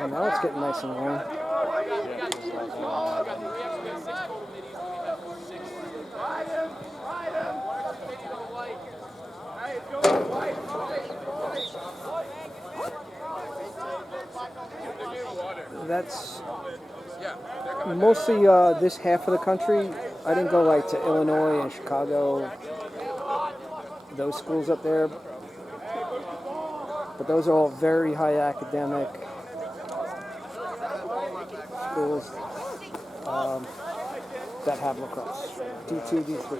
And now it's getting nice and warm. That's mostly this half of the country. I didn't go like to Illinois and Chicago, those schools up there. But those are all very high academic schools that have lacrosse. D2, D3.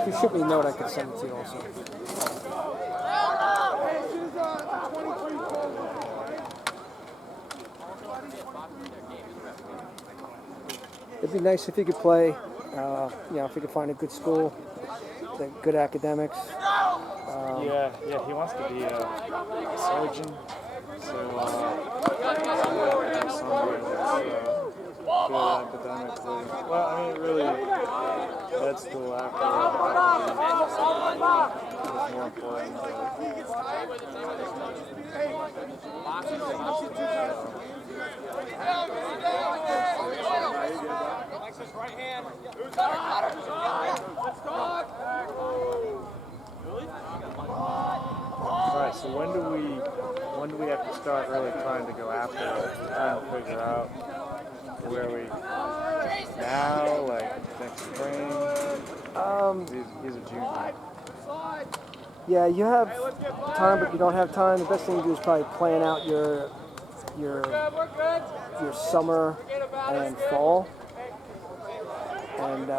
If you shoot me a note, I can send it to you also. It'd be nice if you could play, if you could find a good school, good academics. Yeah, he wants to be a surgeon, so somewhere that's good academically. Well, I mean, really, med school after is more important. Right hand. All right, so when do we have to start really trying to go after it, trying to figure out where we now, like next spring? He's a junior. Yeah, you have time, but you don't have time. The best thing to do is probably plan out your summer and fall. And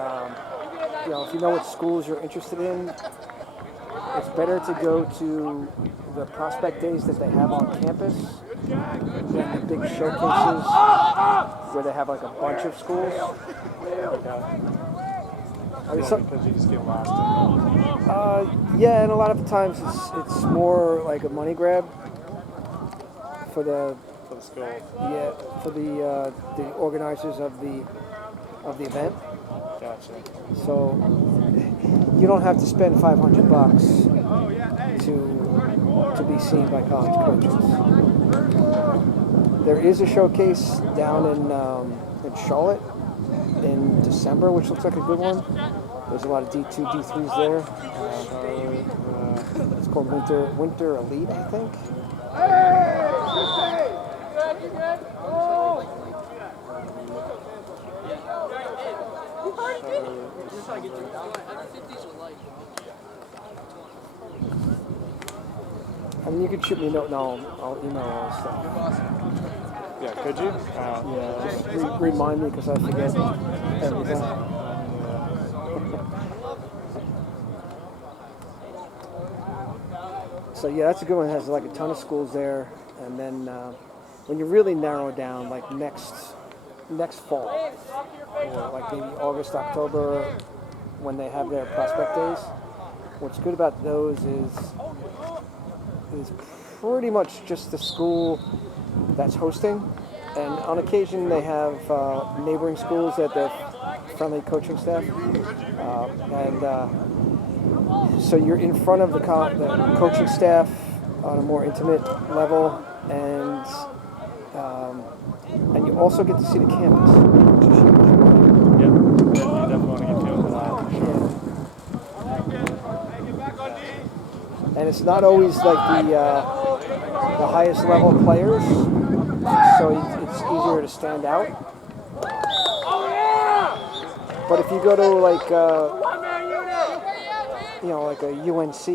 if you know what schools you're interested in, it's better to go to the prospect days that they have on campus than the big showcases where they have like a bunch of schools. Because you just get lost in yeah, and a lot of the times it's more like a money grab for the school. Yeah, for the organizers of the event. Gotcha. So you don't have to spend $500 to be seen by college coaches. There is a showcase down in Charlotte in December, which looks like a good one. There's a lot of D2, D3s there. It's called Winter Elite, I think. I mean, you could shoot me a note and I'll email all this stuff. Yeah, could you? Yeah, just remind me because I forget everything. So yeah, that's a good one. It has like a ton of schools there, and then when you really narrow down, like next fall, or like maybe August, October, when they have their prospect days. What's good about those is pretty much just the school that's hosting, and on occasion they have neighboring schools that they're friendly coaching staff, so you're in front of the coaching staff on a more intimate level, and you also get to see the campus, which is huge. Yep, you definitely want to get feeling alive for sure. And it's not always like the highest level players, so it's easier to stand out. But if you go to like like a UNC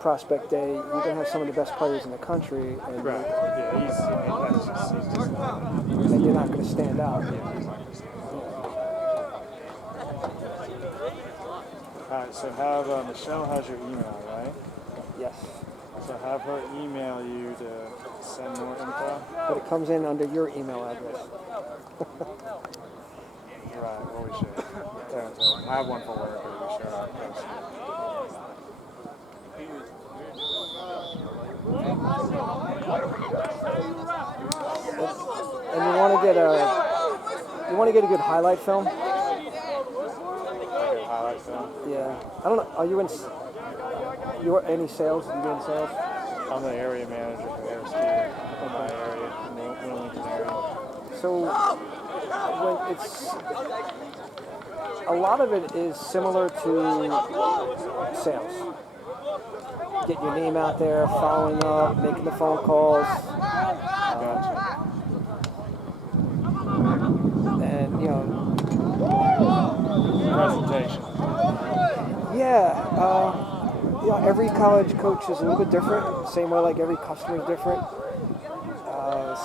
prospect day, you're gonna have some of the best players in the country, and, Right. Yeah, and you're not gonna stand out. All right, so have Michelle has your email, right? Yes. So have her email you to send more info. But it comes in under your email address. Right, well we should. I have one for work, but we should have personal. And you want to get a you want to get a good highlight film. Like a highlight film. Yeah. I don't know. Are you in? You are any sales? You in sales? I'm the area manager for Airstream in my area, in the Wilmington area. So when it's a lot of it is similar to sales. Get your name out there, following up, making the phone calls, Gotcha. and Presentation. every college coach is a little bit different. Same way, like every customer is different.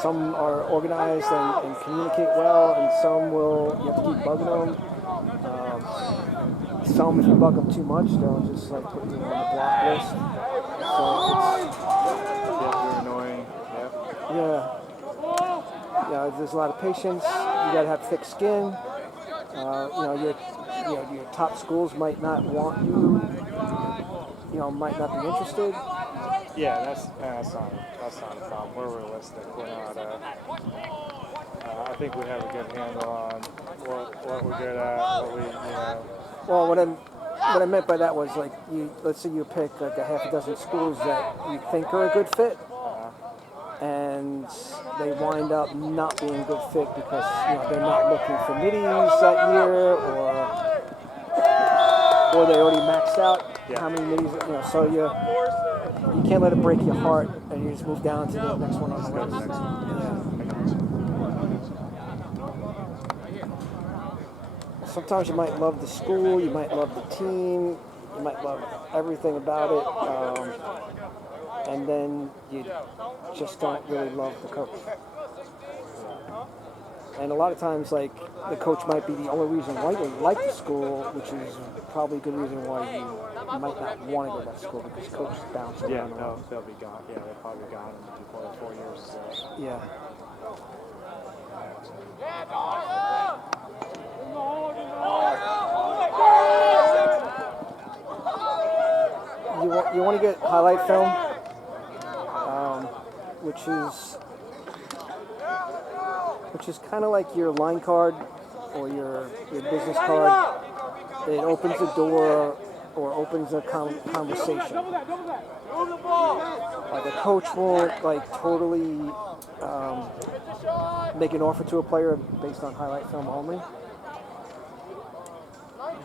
Some are organized and communicate well, and some you have to keep bugging them. Some, if you bug them too much, they'll just like put you on the block list. So Yeah, you're annoying. Yep. yeah, there's a lot of patience. You gotta have thick skin. Your top schools might not want you. Might not be interested. Yeah, that's not a problem. We're realistic. We're not. I think we have a good handle on what we're good at. Well, what I meant by that was like let's say you pick like a half a dozen schools that you think are a good fit, and they wind up not being a good fit because they're not looking for middies that year, or they already maxed out how many middies. So you can't let it break your heart, and you just move down to the next one on the list. Sometimes you might love the school, you might love the team, you might love everything about it, and then you just don't really love the coach. And a lot of times, like, the coach might be the only reason why you like the school, which is probably a good reason why you might not want to go to that school, because coaches bounce around. Yeah, no, they'll be gone. Yeah, they'll probably be gone before 4 years. So. Yeah. You want to get highlight film, which is kind of like your line card or your business card. It opens the door or opens a conversation. Like a coach won't like totally make an offer to a player based on highlight film only.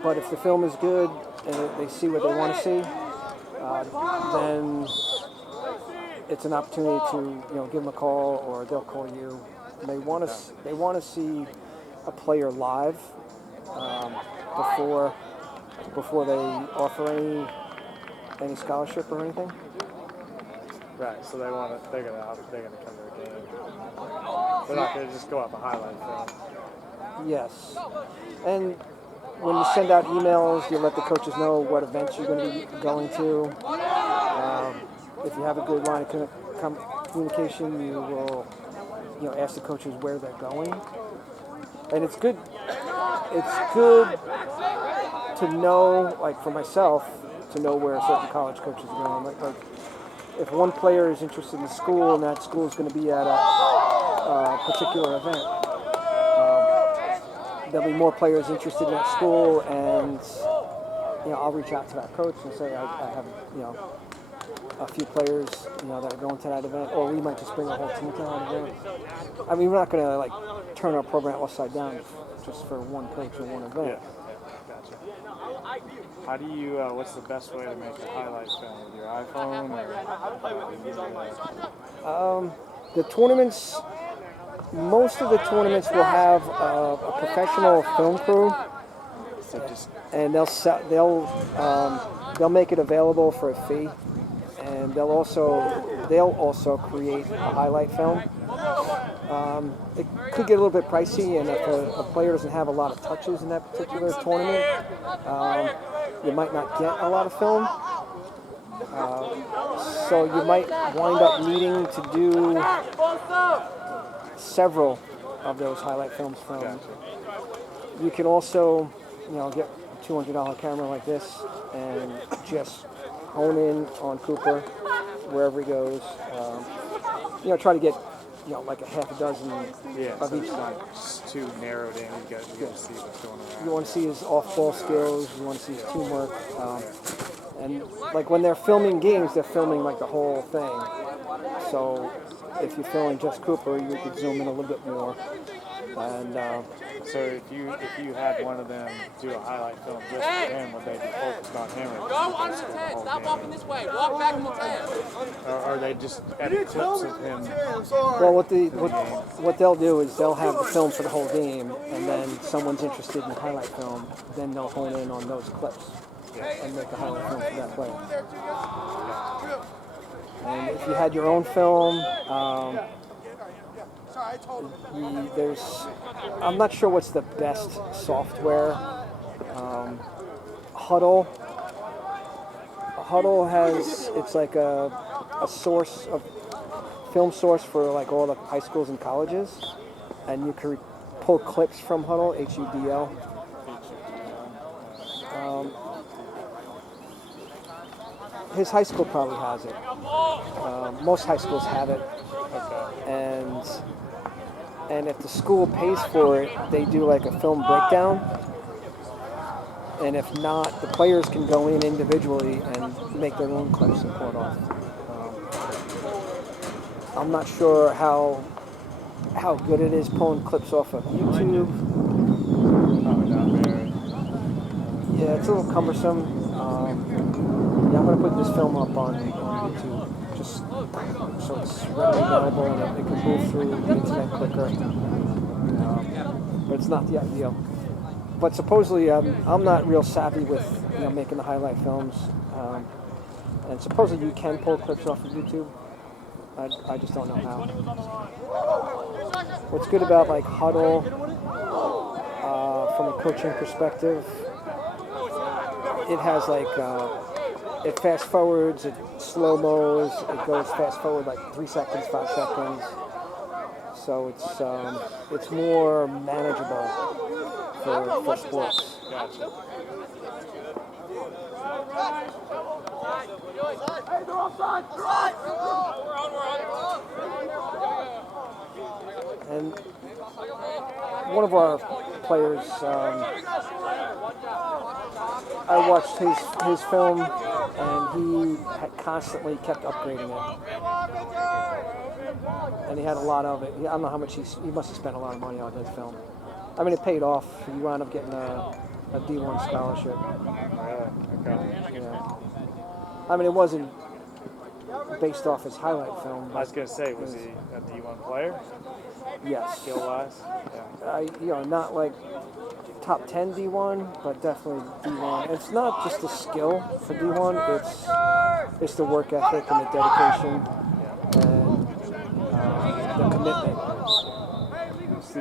But if the film is good and they see what they want to see, then it's an opportunity to give them a call, or they'll call you. And they want to see a player live before they offer any scholarship or anything. Right. So they're gonna come to a game. They're not gonna just go off a highlight film. Yes, and when you send out emails, you let the coaches know what events you're going to be going to. If you have a good line of communication, you will, ask the coaches where they're going. And it's good. It's good to know, like for myself, to know where certain college coaches are going. Like if one player is interested in the school and that school is going to be at a particular event, there'll be more players interested in that school, and I'll reach out to that coach and say I have a few players that are going to that event, or we might just bring a whole team to that event. I mean, we're not going to like turn our program upside down just for one coach or one event. Yeah, gotcha. How do you? What's the best way to make a highlight film? With your iPhone or? The tournaments. Most of the tournaments will have a professional film crew, and they'll make it available for a fee, and they'll also create a highlight film. It could get a little bit pricey, and if a player doesn't have a lot of touches in that particular tournament, you might not get a lot of film. So you might wind up needing to do several of those highlight films from. Gotcha. You can also, get a $200 camera like this and just hone in on Cooper wherever he goes. Try to get like a half a dozen Yeah, of so each. it's not just too narrowed in. You got to see what's going around. You want to see his off-ball skills. You want to see his teamwork. And like when they're filming games, they're filming like the whole thing. So if you're filming just Cooper, you could zoom in a little bit more. And So if you had one of them do a highlight film just for him, would they be focused on him? Or Go on the 10. Stop walking this way. Walk back on the 10. Or are they just edit clips of him? well, what they'll do is they'll have the film for the whole game, and then someone's interested in the highlight film, then they'll hone in on those clips and make a highlight film for that player. And if you had your own film, I'm not sure what's the best software. Huddle has, it's like a source of film source for like all the high schools and colleges, and you can pull clips from Huddle, HUDL. His high school probably has it. Most high schools have it, and if the school pays for it, they do like a film breakdown. And if not, the players can go in individually and make their own clips and pull it off. I'm not sure how good it is pulling clips off of YouTube. Probably not very. Yeah, it's a little cumbersome. Yeah, I'm going to put this film up on YouTube just so it's readily available and it can move through the internet quicker. But it's not the ideal. But supposedly, I'm not real savvy with making the highlight films, and supposedly you can pull clips off of YouTube. I just don't know how. What's good about like Huddle, from a coaching perspective, it has like it fast forwards, it slow mos, it goes fast forward like 3 seconds, 5 seconds. So it's more manageable for sports. Gotcha. And one of our players, I watched his film, and he had constantly kept upgrading it. And he had a lot of it. I don't know how much he must have spent a lot of money on his film. I mean, it paid off. He wound up getting a D1 scholarship. Really? Okay. Yeah. I mean, it wasn't based off his highlight film. I was gonna say, was he a D1 player, Yes. skill wise? Yeah. Not like top 10 D1, but definitely D1. It's not just the skill for D1. It's the work ethic and the dedication and the commitment. It's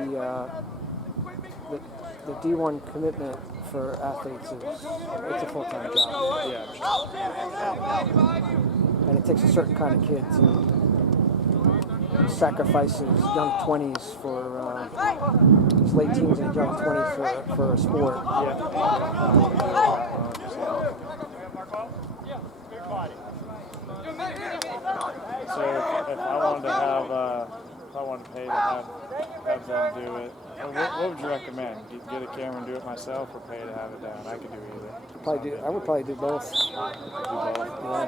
the D1 commitment for athletes it's a full-time job. Yeah. And it takes a certain kind of kid to sacrifice his young 20s for his late teens and young 20s for a sport. So if I wanted to pay to have them do it, what would you recommend? Get a camera and do it myself, or pay to have it done? I could do either. I would probably do both. Do both.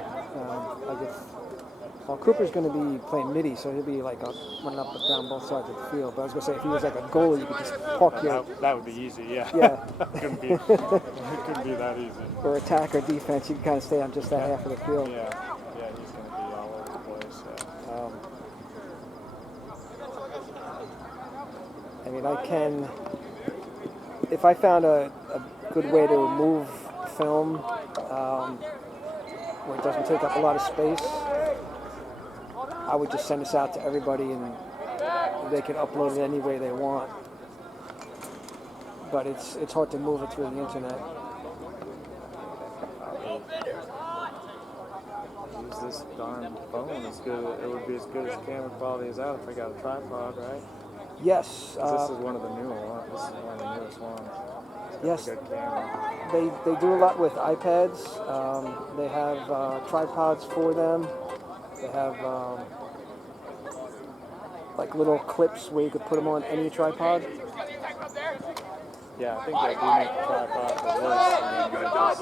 Well, Cooper's going to be playing midi, so he'll be like running up and down both sides of the field. But I was going to say, if he was like a goalie, you could just park your That would be easy, yeah. Yeah. it couldn't be that easy. or attack or defense. You can kind of stay on just that half of the field. Yeah, he's going to be all over the place. I mean, if I found a good way to move film where it doesn't take up a lot of space, I would just send this out to everybody and they can upload it any way they want. But it's hard to move it through the internet. Use this darn phone. It would be as good as camera quality as that if I got a tripod, right? Yes. This is one of the newer ones. This is one of the newest ones. Yes. Good camera. They do a lot with iPads. They have tripods for them. They have like little clips where you could put them on any tripod? Yeah, I think they do make a tripod for this, and then they just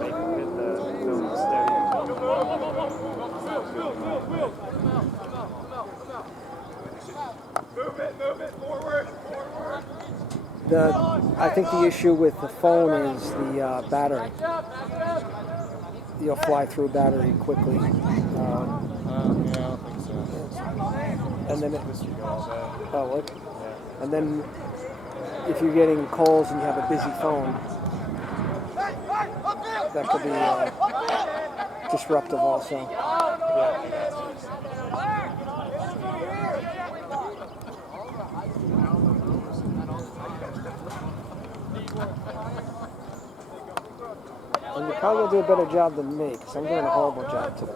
make it hit the film steady. Move it forward. I think the issue with the phone is the battery. You'll fly through battery quickly. Yeah, I don't think so. And then This should go all day. oh, look. Yeah. And then if you're getting calls and you have a busy phone, that could be disruptive also. And you're probably going to do a better job than me, because I'm doing a horrible job today.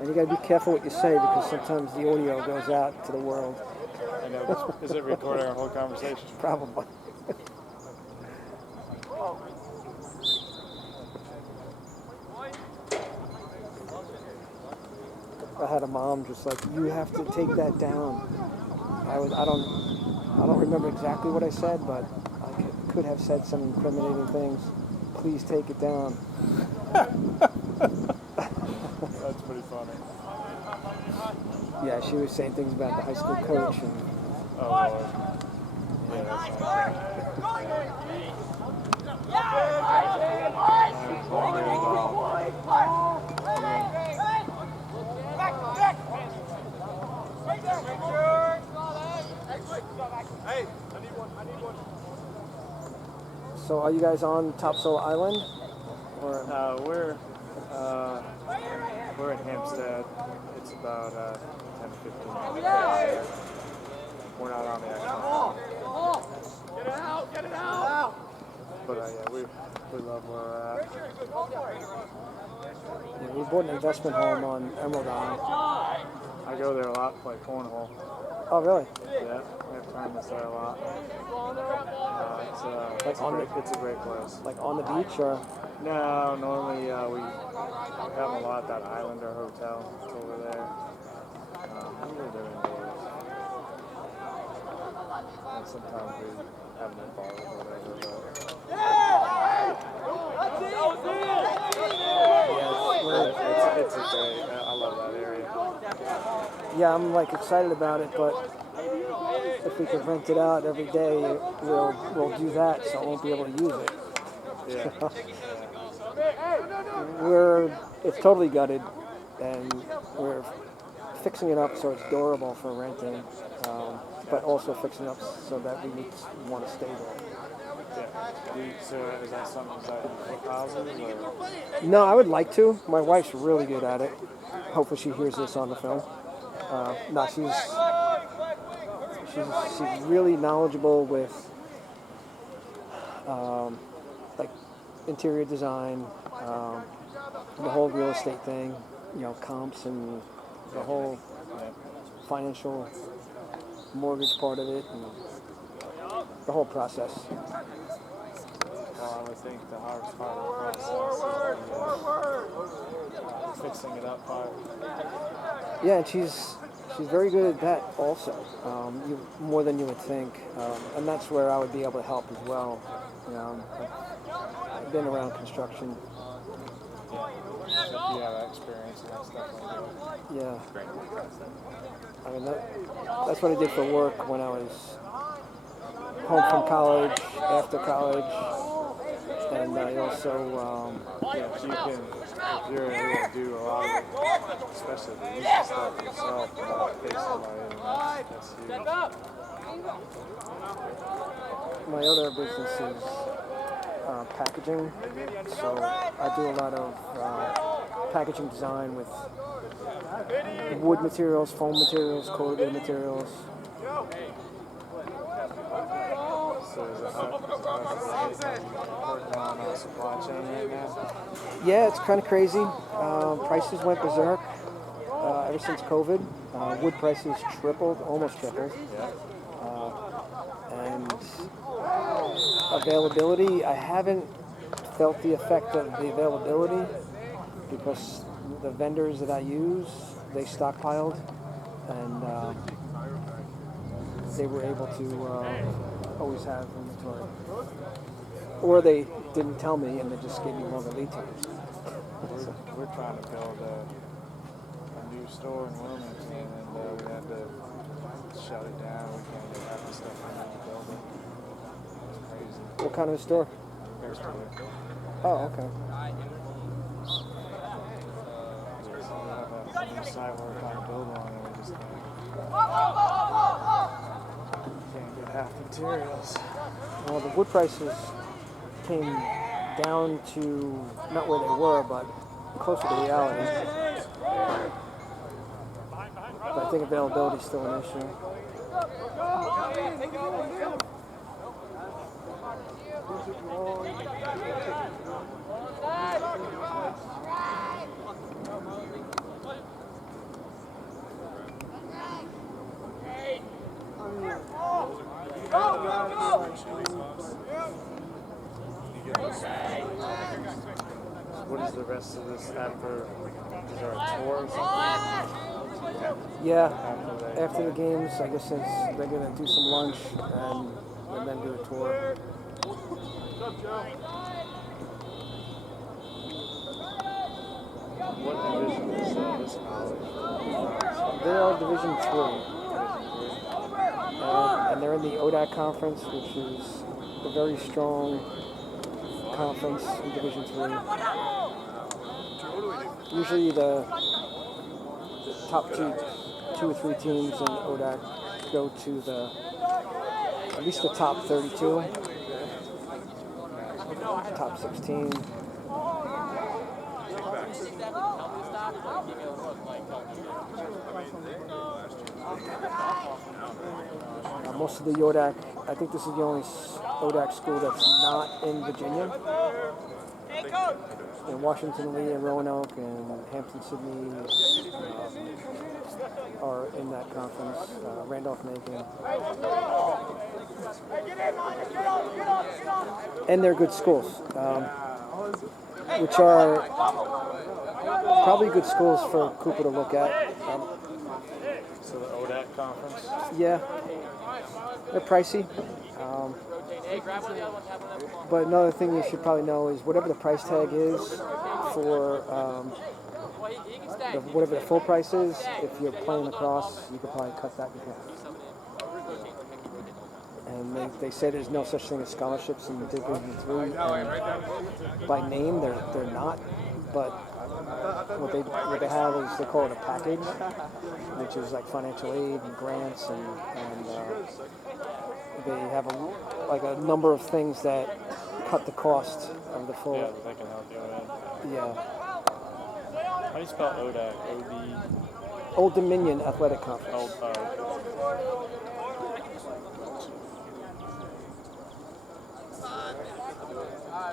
And you got to be careful what you say, because sometimes the audio goes out to the world. I know. Is it recording our whole conversation? Probably. I had a mom just like, you have to take that down. I don't remember exactly what I said, but I could have said some incriminating things. Please take it down. That's pretty funny. Yeah, she was saying things about the high school coach and Oh, Lord. Yeah, Hey, I need one. So are you guys on Topsail Island? Or we're in Hampstead. It's about 10 to 15 minutes. We're not on the actual. Get it out. But yeah, we love where we're at. yeah, we bought an investment home on Emerald Island. I go there a lot to play cornhole. Oh, really? Yeah, we have tournaments there a lot. Like on It's a great place. Like on the beach or? No, normally we have a lot at that Islander Hotel. It's over there. Usually they're indoors. And sometimes we have them at bars or whatever. But it's a great. I love that area. Yeah, I'm like excited about it, but if we could rent it out every day, we'll do that, so I won't be able to use it. Yeah. It's totally gutted, and we're fixing it up so it's durable for renting, but also fixing it up so that we want to stay there. So is that something that you houses or? No, I would like to. My wife's really good at it. Hopefully she hears this on the film. No, she's really knowledgeable with like interior design, the whole real estate thing, comps and the whole financial mortgage part of it, and the whole process. Well, I would think the hardest part of the process is fixing it up part. Yeah, and she's very good at that also, more than you would think, and that's where I would be able to help as well. I've been around construction. If you have that experience, that's definitely good. Yeah. I mean, that's what I did for work when I was home from college, after college, and I also, If you're able to do a lot of it, especially the easy stuff yourself, without pay somebody, that's huge. my other business is packaging, so I do a lot of packaging design with wood materials, foam materials, corrugated materials. So is it hard on supply chain right now? Yeah, it's kind of crazy. Prices went berserk ever since COVID. Wood prices tripled, almost tripled. And availability, I haven't felt the effect of the availability, because the vendors that I use, they stockpiled, and they were able to always have inventory. Or they didn't tell me and they just gave me longer lead times. We're trying to build a new store in Wilmington, and we had to shut it down. We can't get half the stuff in the building. It's crazy. What kind of a store? Hair store. Oh, okay. We have a new site we're trying to build on, and we just can't get half the materials. Well, the wood prices came down to not where they were, but closer to reality. But I think availability is still an issue. What is the rest of this after? Is there a tour or something? Yeah, After after the games, I guess they're going to do some lunch and then do a tour. What division is this college? They're all Division III. And they're in the ODAC conference, which is a very strong conference in Division III. Usually the top two or three teams in ODAC go to at least the top 32, top 16. Most of the ODAC, I think this is the only ODAC school that's not in Virginia. In Washington Lee and Roanoke and Hampton Sydney are in that conference. Randolph-Macon. And they're good schools, which are probably good schools for Cooper to look at. So the ODAC conference? Yeah, they're pricey. But another thing you should probably know is whatever the price tag is for whatever the full price is, if you're playing lacrosse, you could probably cut that in half. And they say there's no such thing as scholarships in the Division III. By name, they're not, but what they have is they call it a package, which is like financial aid and grants and they have a number of things that cut the cost of the full. Yeah, they can help you with that. Yeah. How do you spell ODAC? O-D? Old Dominion Athletic Conference.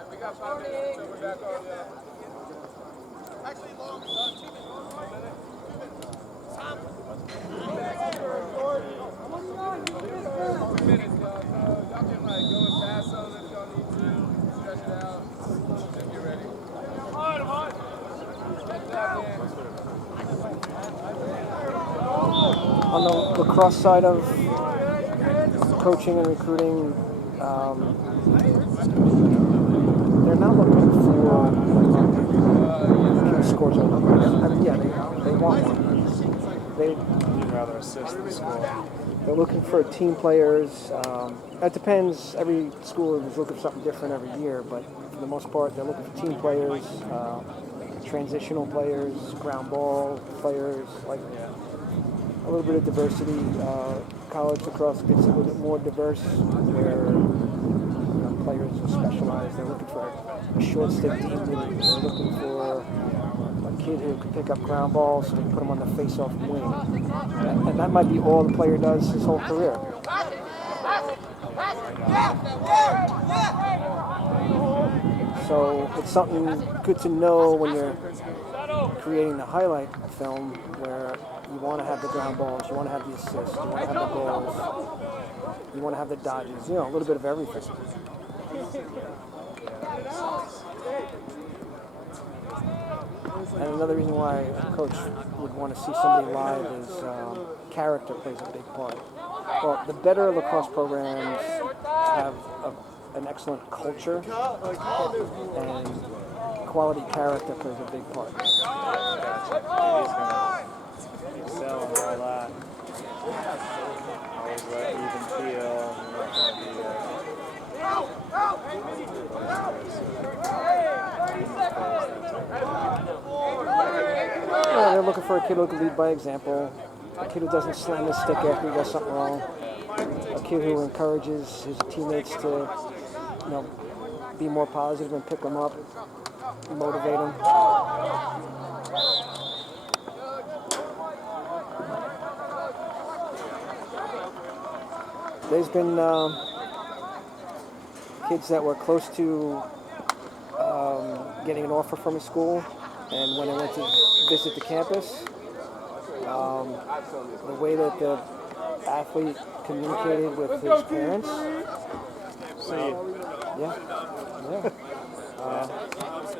We got 5 minutes. We're back on that. Actually, long. 2 minutes. Y'all can go and pass some if y'all need to. Stretch it out. Just get ready. On the lacrosse side of coaching and recruiting, they're not looking for scores on numbers. I mean, yeah, they want one. You'd rather assist the school. They're looking for team players. That depends. Every school is looking for something different every year, but for the most part, they're looking for team players, transitional players, ground ball players, like a little bit of diversity. College lacrosse gets a little bit more diverse, where players are specialized. They're looking for a short stick team. They're looking for a kid who can pick up ground balls, so they can put him on the face-off wing. And that might be all the player does his whole career. So it's something good to know when you're creating the highlight film, where you want to have the ground balls, you want to have the assists, you want to have the goals, you want to have the dodges, a little bit of everything. And another reason why a coach would want to see somebody live is character plays a big part. Well, the better lacrosse programs have an excellent culture, and quality character plays a big part. He's gonna excel in all that. Always let even feel. Not gonna be Yeah, they're looking for a kid who can lead by example, a kid who doesn't slam his stick after he does something wrong, a kid who encourages his teammates to, be more positive and pick them up, motivate them. There's been kids that were close to getting an offer from a school, and when I went to visit the campus, the way that the athlete communicated with his parents, yeah.